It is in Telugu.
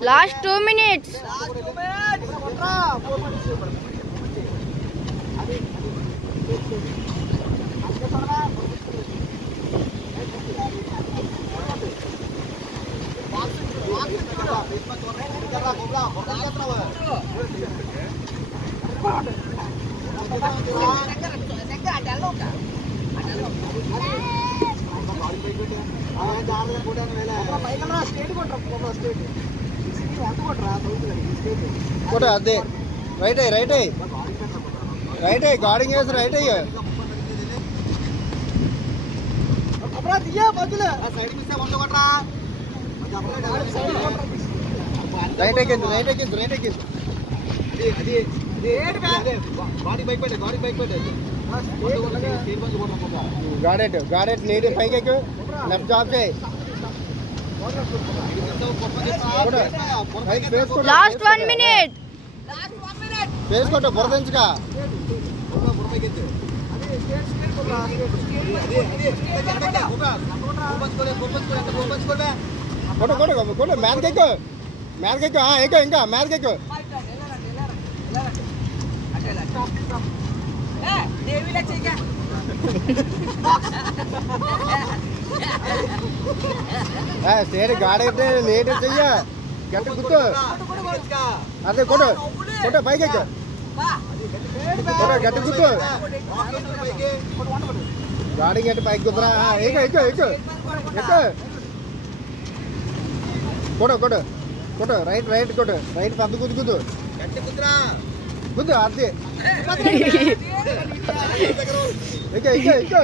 Last 2 minutes. అదే రైట్ అయ్యి గార్డింగ్ చేసి రైట్ అయ్యి రైట్ ఎక్కింది గాడెట్ నీటి పైకి ఎక్కు లెఫ్ట్ జాబ్ చేయి Last 1 minute. వేసుకోట బురదించగా కొట్టు మేదకెక్కు ఇంకా మేదకెక్కు స్టేట్ గాడైతే లేట్ చెయ్య గట్టి గుర్తు అదే కొట్టు పైకెక్కు గట్టి గుర్తు గాడి గట్టి పైకి కుదరా ఎక్కు కొట్టు రైట్ కొట్టు రైట్ పెద్ద గుద్దు అదే ఎక్కు